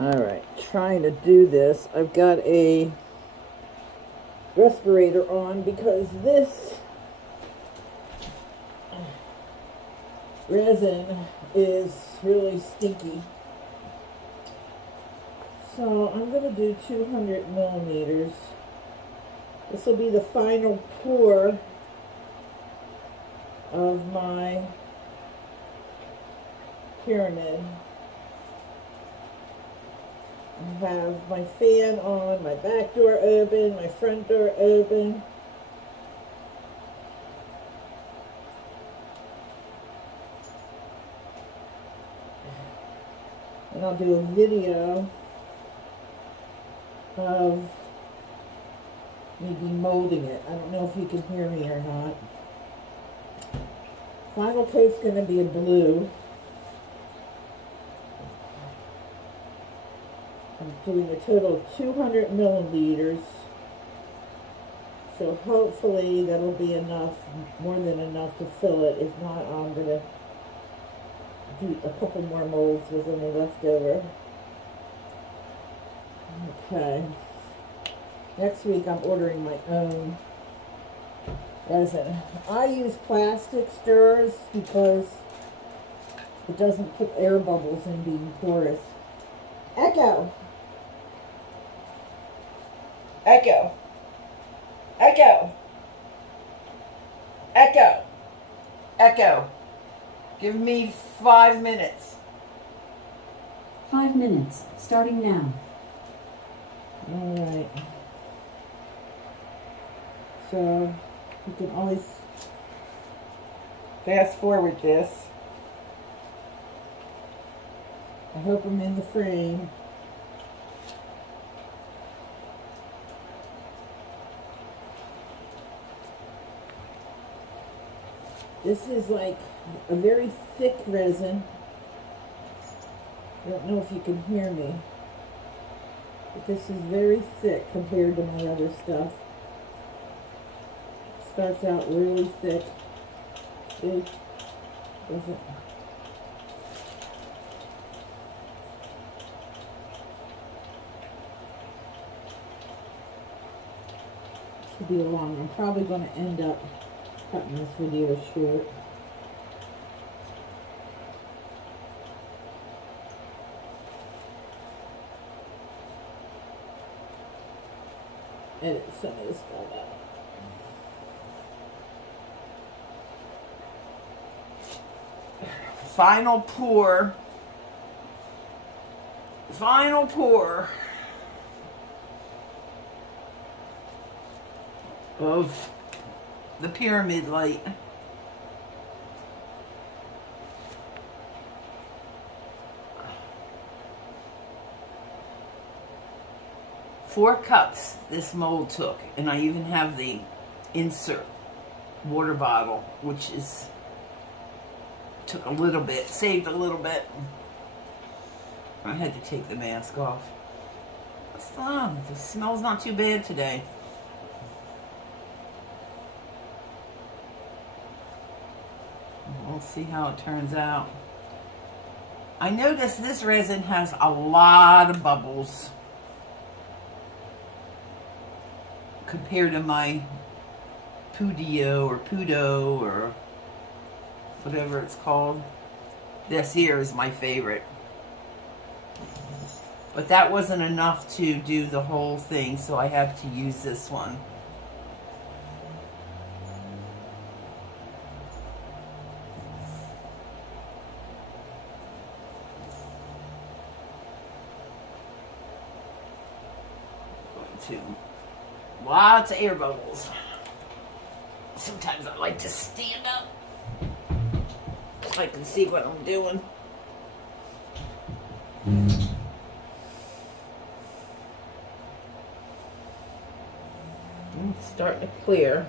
Alright, trying to do this. I've got a respirator on because this resin is really stinky. So I'm going to do 200 millimeters. This will be the final pour of my pyramid. I have my fan on, my back door open, my front door open. And I'll do a video of me demolding it. I don't know if you can hear me or not. Final coat's going to be a blue. I'm doing a total of 200 milliliters. So hopefully that'll be enough, more than enough to fill it. If not, I'm going to do a couple more molds with any left over. Okay. Next week I'm ordering my own resin. I use plastic stirrers because it doesn't put air bubbles in being porous. Echo! Echo! Echo! Echo! Echo! Give me 5 minutes. 5 minutes, starting now. Alright. So, you can always fast forward this. I hope I'm in the frame. This is like a very thick resin. I don't know if you can hear me, but this is very thick compared to my other stuff. It starts out really thick. It doesn't. Should be long. I'm probably going to end up cutting this video short. Edit some of this stuff out. Final pour. Final pour of the pyramid light. Four cups this mold took, and I even have the insert water bottle, which is took a little bit, saved a little bit. I had to take the mask off. The smell's not too bad today. We'll see how it turns out. I noticed this resin has a lot of bubbles compared to my Pudio or Pudo or whatever it's called. This here is my favorite. But that wasn't enough to do the whole thing, so I have to use this one. Lots of air bubbles. Sometimes I like to stand up so I can see what I'm doing. It's starting to clear.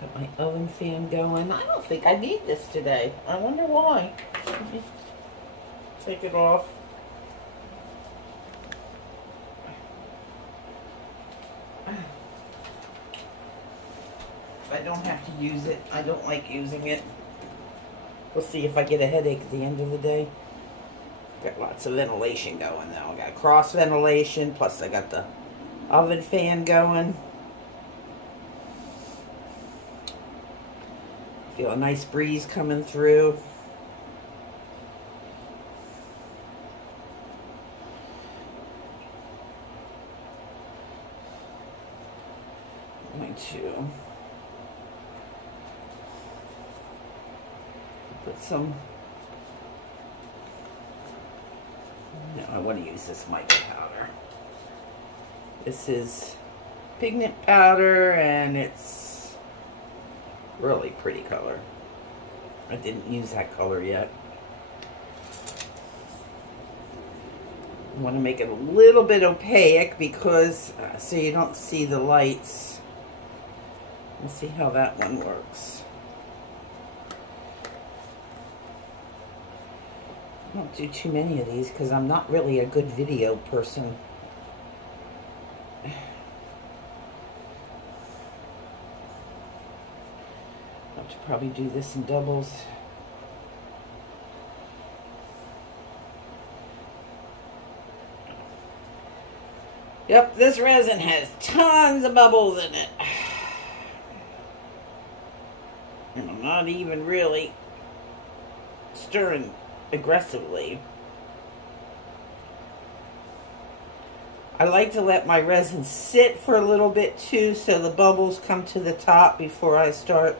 Got my oven fan going. I don't think I need this today. I wonder why. Let me take it off. if I don't have to use it. I don't like using it. We'll see if I get a headache at the end of the day. Got lots of ventilation going though. I got cross ventilation, plus I got the oven fan going. Feel a nice breeze coming through. I'm going to put some. No, I want to use this mica powder. This is pigment powder, and it's really pretty color. I didn't use that color yet. I want to make it a little bit opaque because so you don't see the lights. We'll see how that one works. I don't do too many of these because I'm not really a good video person. I'll have to probably do this in doubles. Yep, this resin has tons of bubbles in it. And I'm not even really stirring aggressively. I like to let my resin sit for a little bit too, so the bubbles come to the top before I start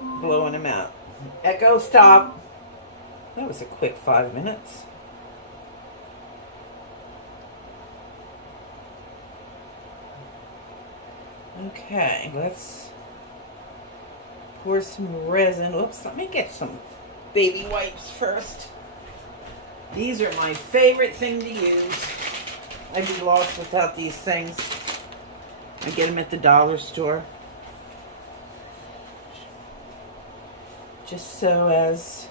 blowing them out. Echo, stop. That was a quick 5 minutes. Okay, let's pour some resin. Oops, let me get some baby wipes first. These are my favorite thing to use. I'd be lost without these things. I get them at the dollar store. Just so as...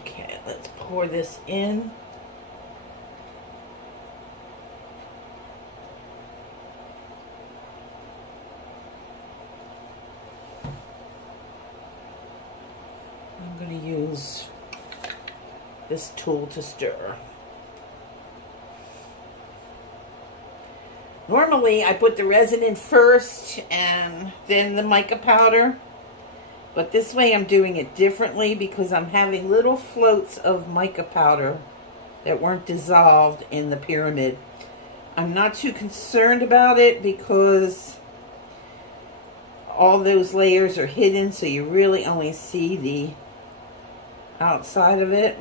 Okay, let's pour this in. I'm going to use this tool to stir. Normally I put the resin in first and then the mica powder, but this way I'm doing it differently because I'm having little floats of mica powder that weren't dissolved in the pyramid. I'm not too concerned about it because all those layers are hidden, so you really only see the outside of it.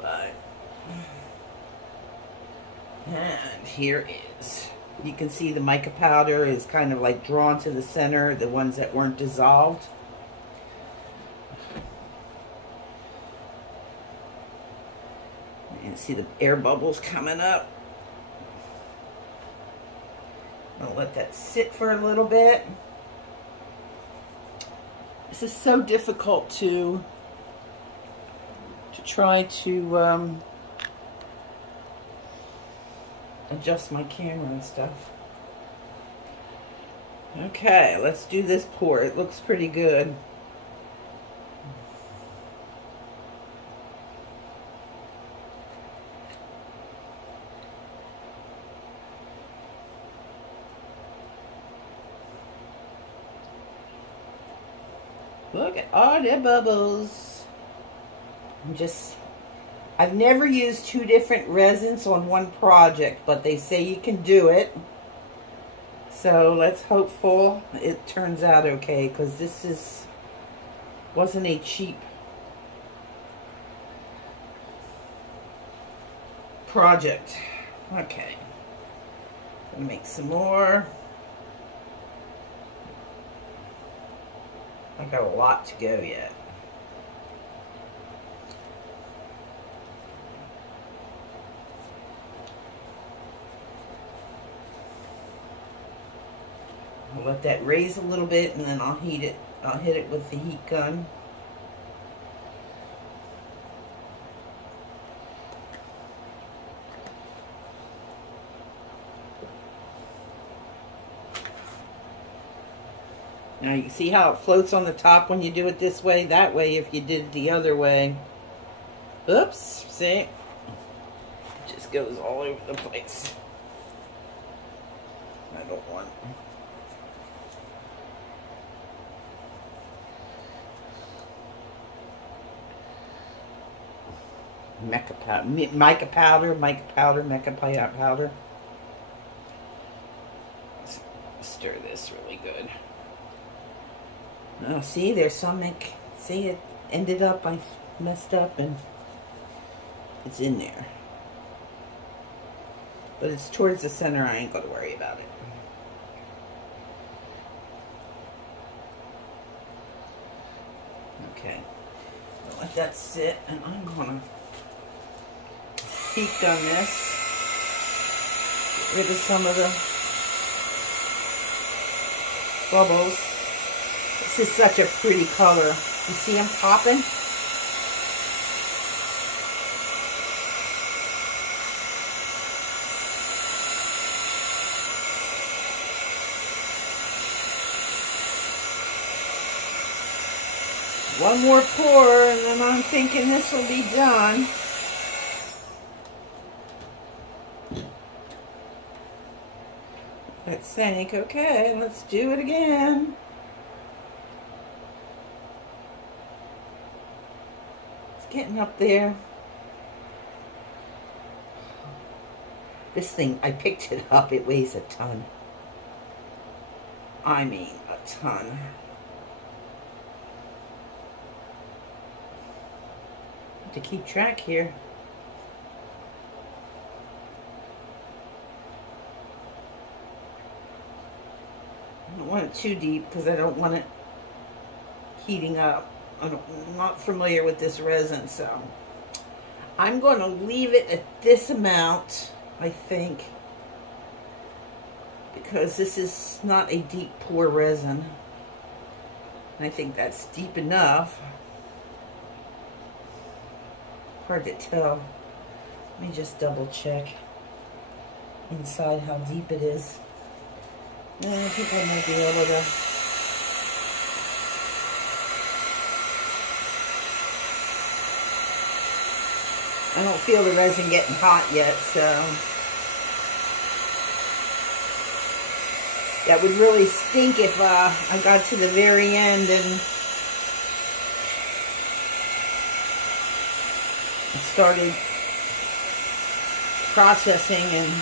But, and here is, you can see the mica powder is kind of like drawn to the center, the ones that weren't dissolved. And see the air bubbles coming up. I'll let that sit for a little bit. This is so difficult to try to adjust my camera and stuff. Okay, let's do this pour. It looks pretty good. Look at all the bubbles. I've never used two different resins on one project, but they say you can do it. So let's hope it turns out okay, because this wasn't a cheap project. Okay. Gonna make some more. I got a lot to go yet. I'll let that raise a little bit and then I'll heat it. I'll hit it with the heat gun. Now you see how it floats on the top when you do it this way? That way if you did it the other way. Oops, see? It just goes all over the place. I don't want... mica powder. Stir this really good. Oh, see, there's some ink. See, it ended up, I messed up and it's in there. But it's towards the center, I ain't gonna worry about it. Okay, I'll let that sit, and I'm gonna peek on this. Get rid of some of the bubbles. This is such a pretty color. You see them popping? One more pour, and then I'm thinking this will be done. It sank. Okay, let's do it again. It's getting up there. This thing, I picked it up. It weighs a ton. I mean, a ton. To keep track here. I don't want it too deep because I don't want it heating up. I'm not familiar with this resin, so I'm going to leave it at this amount, I think, because this is not a deep pour resin. I think that's deep enough. Hard to tell. Let me just double check inside how deep it is. I think I might be able to. I don't feel the resin getting hot yet, so that would really stink if I got to the very end and started processing and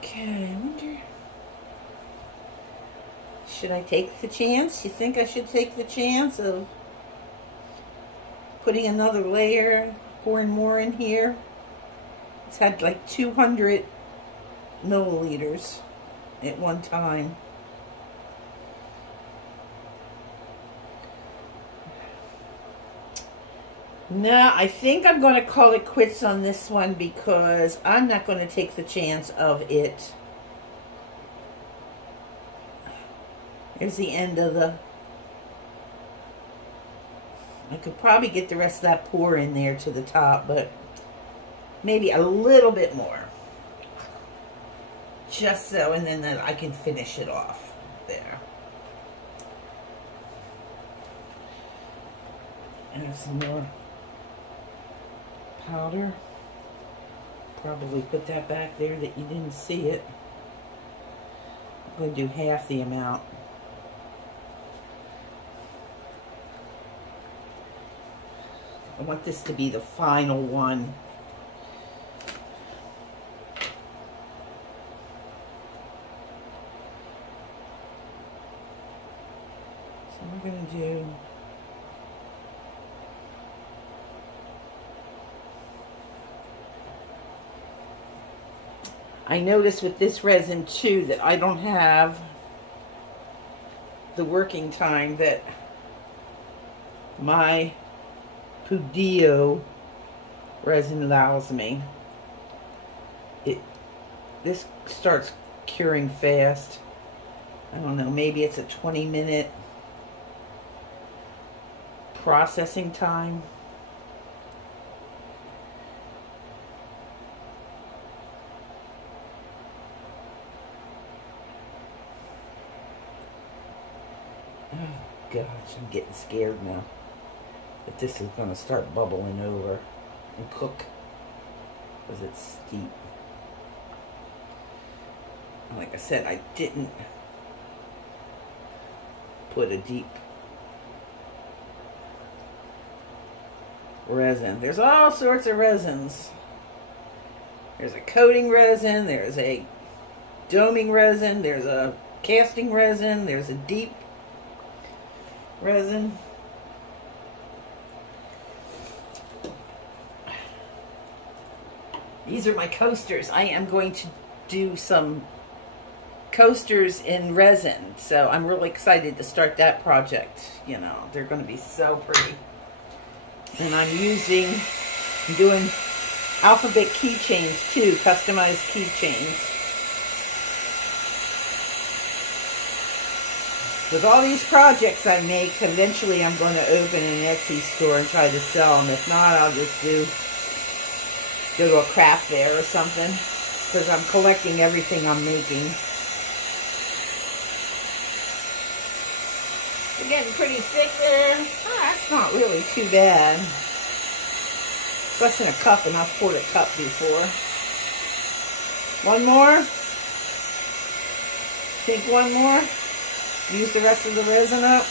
okay, I wonder, should I take the chance? You think I should take the chance of putting another layer, pouring more in here? It's had like 200 milliliters at one time. No, I think I'm going to call it quits on this one because I'm not going to take the chance of it. Here's the end of the... I could probably get the rest of that pour in there to the top, but maybe a little bit more. Just so, and then I can finish it off there. And some more powder. Probably put that back there that you didn't see it. I'm going to do half the amount. I want this to be the final one. So we're going to do I noticed with this resin too that I don't have the working time that my Pudillo resin allows me. This starts curing fast. I don't know, maybe it's a 20-minute processing time. Oh gosh, I'm getting scared now that this is going to start bubbling over and cook because it's steep. Like I said, I didn't put a deep resin. There's all sorts of resins. There's a coating resin, there's a doming resin, there's a casting resin, there's a deep resin. These are my coasters. I am going to do some coasters in resin, so I'm really excited to start that project. You know, they're going to be so pretty. And I'm doing alphabet keychains too, customized keychains. With all these projects I make, eventually I'm going to open an Etsy store and try to sell them. If not, I'll just go to a craft fair or something, because I'm collecting everything I'm making. It's getting pretty thick there. Oh, that's not really too bad. It's less than a cup, and I've poured a cup before. One more? Think one more? Use the rest of the resin up.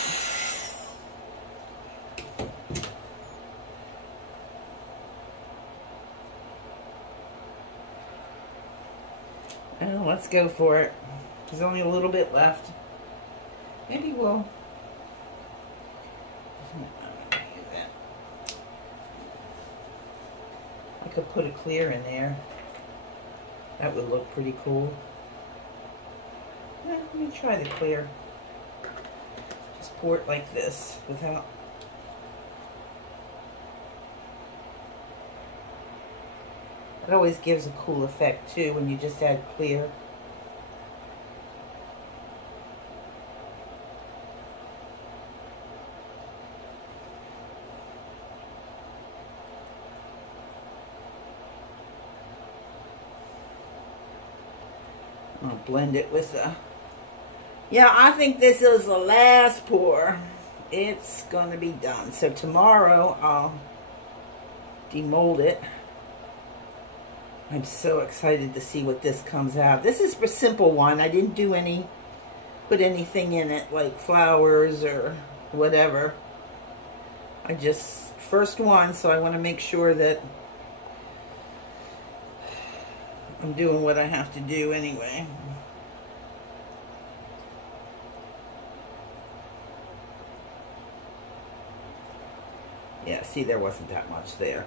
Well, let's go for it. There's only a little bit left. Maybe we'll... I could put a clear in there. That would look pretty cool. Let me try the clear. Just pour it like this without... It always gives a cool effect too when you just add clear. I'll blend it with the... Yeah, I think this is the last pour. It's going to be done. So tomorrow I'll demold it. I'm so excited to see what this comes out. This is a simple one. I didn't put anything in it like flowers or whatever. I just, first one, so I want to make sure that I'm doing what I have to do anyway. Yeah, see, there wasn't that much there.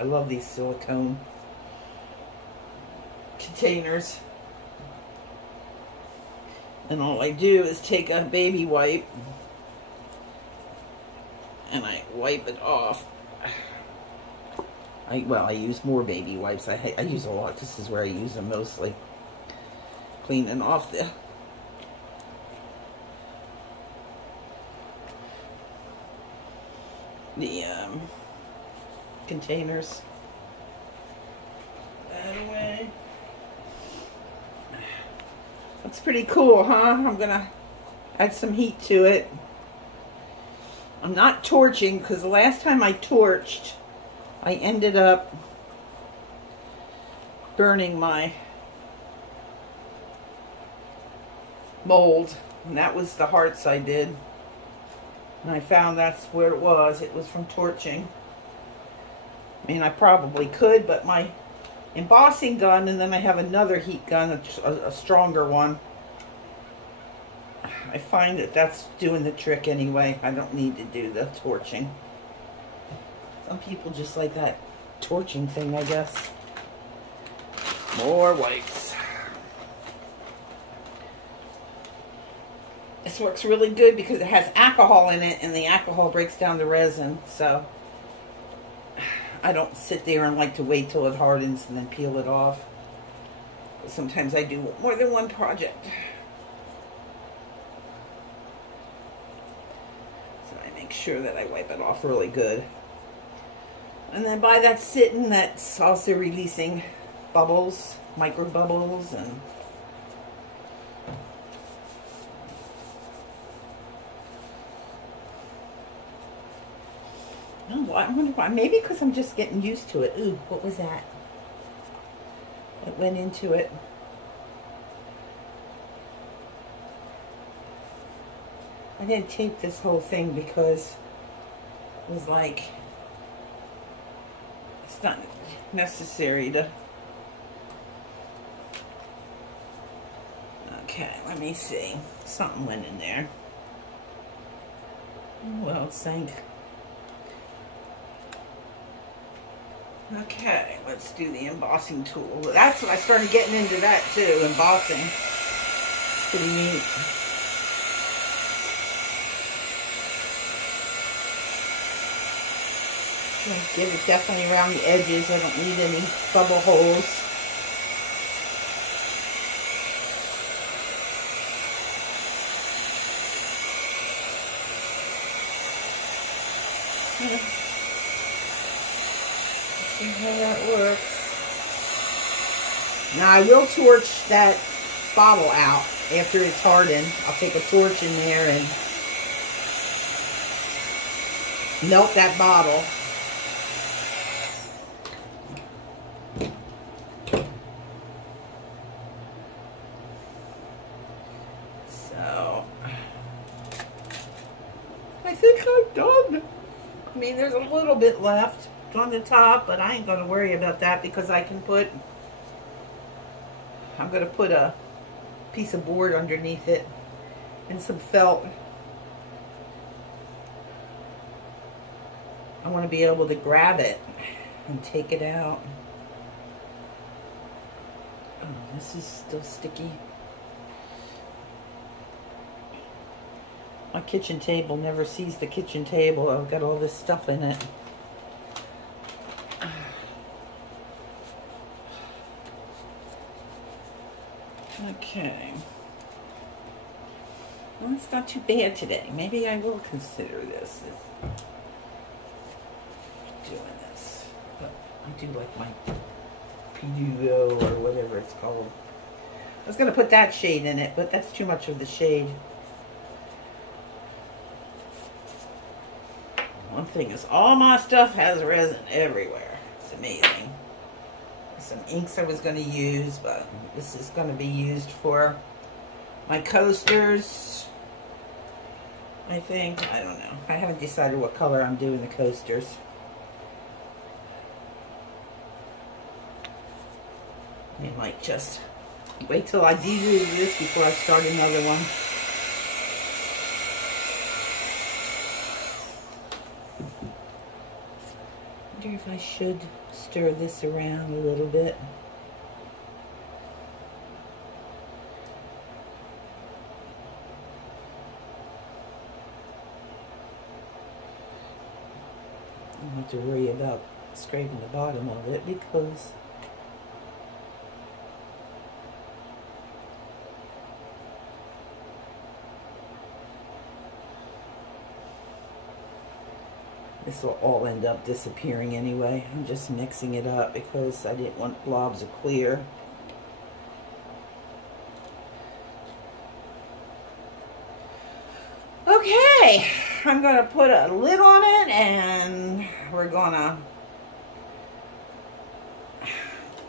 I love these silicone containers. And all I do is take a baby wipe and I wipe it off. I use more baby wipes. I use a lot. This is where I use them mostly. Cleaning off the containers. That away. That's pretty cool, huh? I'm gonna add some heat to it. I'm not torching because the last time I torched, I ended up burning my mold, and that was the hearts I did. And I found that's where it was. It was from torching. I mean, I probably could, but my embossing gun, and then I have another heat gun, a stronger one. I find that that's doing the trick anyway. I don't need to do the torching. Some people just like that torching thing, I guess. More wipes. This works really good because it has alcohol in it, and the alcohol breaks down the resin, so I don't sit there and like to wait till it hardens and then peel it off. Sometimes I do more than one project. sure that I wipe it off really good. And then by that sitting, that's also releasing bubbles, micro bubbles, and oh, I wonder why. Maybe because I'm just getting used to it. Ooh, what was that? It went into it. I didn't tape this whole thing because it was like, it's not necessary to. Okay, let me see. Something went in there. Well, it sank. Okay, let's do the embossing tool. That's what I started getting into that too, embossing. Pretty neat. Get it definitely around the edges. I don't need any bubble holes. See how that works. Now I will torch that bottle out after it's hardened. I'll take a torch in there and melt that bottle. So I think I'm done. I mean, there's a little bit left on the top, but I ain't gonna worry about that because I'm gonna put a piece of board underneath it and some felt. I want to be able to grab it and take it out. Oh, this is still sticky. My kitchen table never sees the kitchen table. I've got all this stuff in it. Okay. Well, it's not too bad today. Maybe I will consider this doing this. But I do like my Piduo or whatever it's called. I was going to put that shade in it, but that's too much of the shade. One thing is, all my stuff has resin everywhere. It's amazing. Some inks I was going to use, but this is going to be used for my coasters, I think. I don't know. I haven't decided what color I'm doing the coasters. I might just wait till I deglue this before I start another one. I wonder if I should stir this around a little bit. I don't have to worry about scraping the bottom of it because this will all end up disappearing anyway. I'm just mixing it up because I didn't want blobs of clear. Okay, I'm going to put a lid on it and we're going to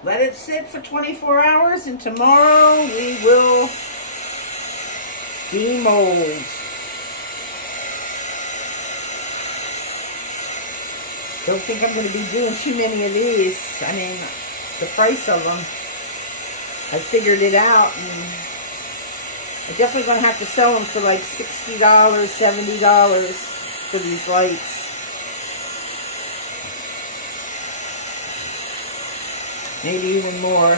let it sit for 24 hours and tomorrow we will demold. Don't think I'm going to be doing too many of these. I mean, the price of them, I figured it out, and I'm definitely going to have to sell them for like $60, $70 for these lights. Maybe even more.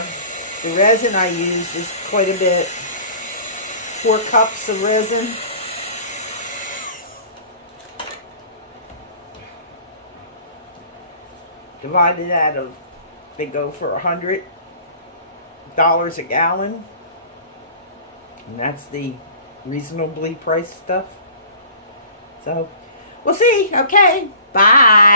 The resin I use is quite a bit. 4 cups of resin. Divided out of, they go for $100 a gallon. And that's the reasonably priced stuff. So, We'll see. Okay. Bye.